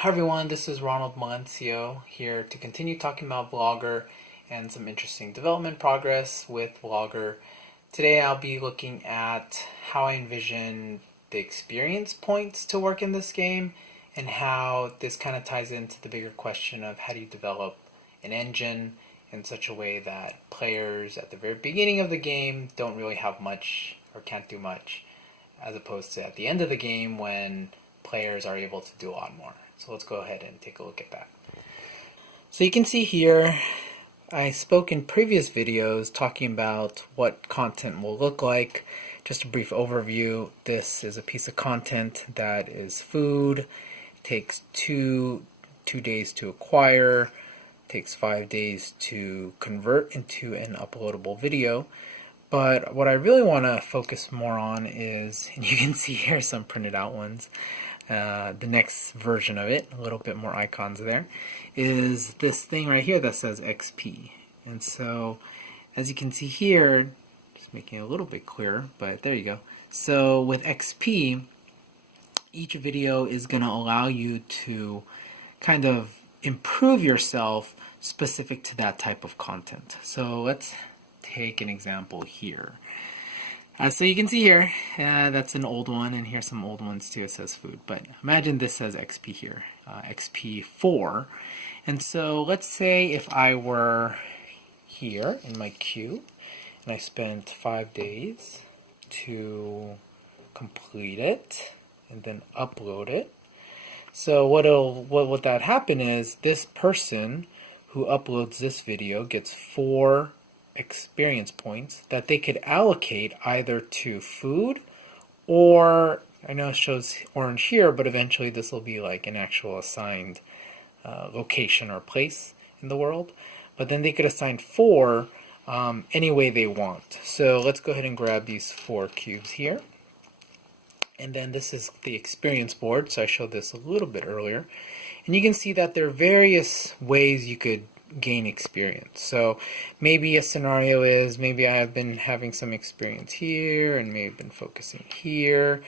Hi everyone, this is Ronald Malencio here to continue talking about Vlogger and some interesting development progress with Vlogger. Today I'll be looking at how I envision the experience points to work in this game and how this kind of ties into the bigger question of how do you develop an engine in such a way that players at the very beginning of the game don't really have much or can't do much, as opposed to at the end of the game when players are able to do a lot more. So let's go ahead and take a look at that. So you can see here, I spoke in previous videos talking about what content will look like. Just a brief overview. This is a piece of content that is food. It takes two days to acquire. Takes 5 days to convert into an uploadable video. But what I really want to focus more on is, and you can see here some printed out ones, the next version of it, a little bit more icons there, is this thing right here that says XP. And so, as you can see here, just making it a little bit clearer, but there you go. So with XP, each video is going to allow you to kind of improve yourself specific to that type of content. So let's take an example here. So you can see here, that's an old one, and here's some old ones too. It says food, but imagine this says XP here, XP4. And so let's say if I were here in my queue, and I spent 5 days to complete it, and then upload it. So what would that happen is this person who uploads this video gets 4 experience points that they could allocate either to food, or I know it shows orange here, but eventually this will be like an actual assigned location or place in the world. But then they could assign 4 any way they want. So let's go ahead and grab these 4 cubes here. And then this is the experience board, so I showed this a little bit earlier. And you can see that there are various ways you could gain experience. So maybe a scenario is, maybe I have been having some experience here and maybe been focusing here,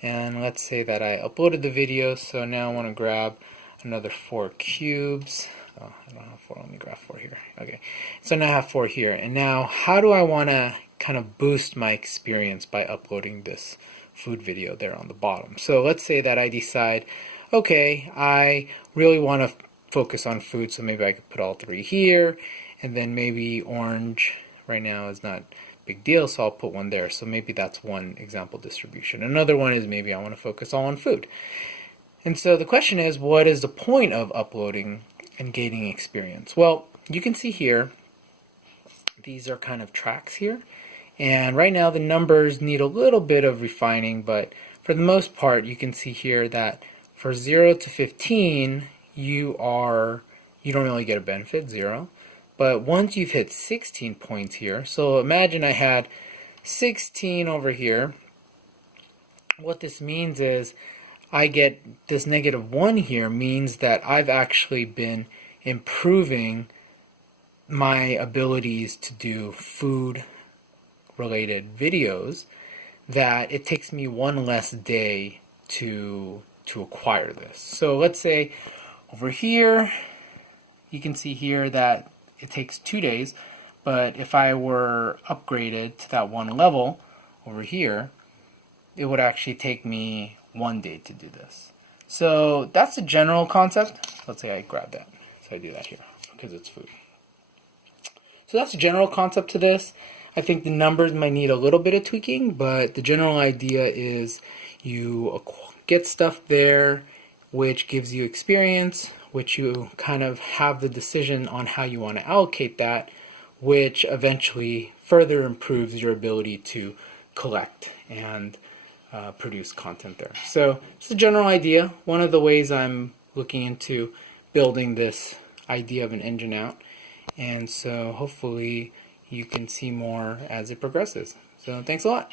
and let's say that I uploaded the video, so now I want to grab another 4 cubes. Oh, I don't have 4, let me grab 4 here. Okay, so now I have 4 here, and now how do I want to kind of boost my experience by uploading this food video there on the bottom? So let's say that I decide, okay, I really want to focus on food, so maybe I could put all 3 here, and then maybe orange right now is not a big deal, so I'll put 1 there. So maybe that's one example distribution. Another one is maybe I want to focus all on food. And so the question is, what is the point of uploading and gaining experience? Well, you can see here, these are kind of tracks here, and right now the numbers need a little bit of refining, but for the most part you can see here that for 0 to 15 you don't really get a benefit, 0. But once you've hit 16 points here, so imagine I had 16 over here, what this means is I get this -1 here, means that I've actually been improving my abilities to do food related videos, that it takes me 1 less day to acquire this. So let's say over here, you can see here that it takes 2 days, but if I were upgraded to that 1 level over here, it would actually take me 1 day to do this. So that's a general concept. Let's say I grab that, so I do that here because it's food. So that's the general concept to this. I think the numbers might need a little bit of tweaking, but the general idea is you get stuff there which gives you experience, which you kind of have the decision on how you want to allocate that, which eventually further improves your ability to collect and produce content there. So it's a general idea. One of the ways I'm looking into building this idea of an engine out, and so hopefully you can see more as it progresses. So thanks a lot.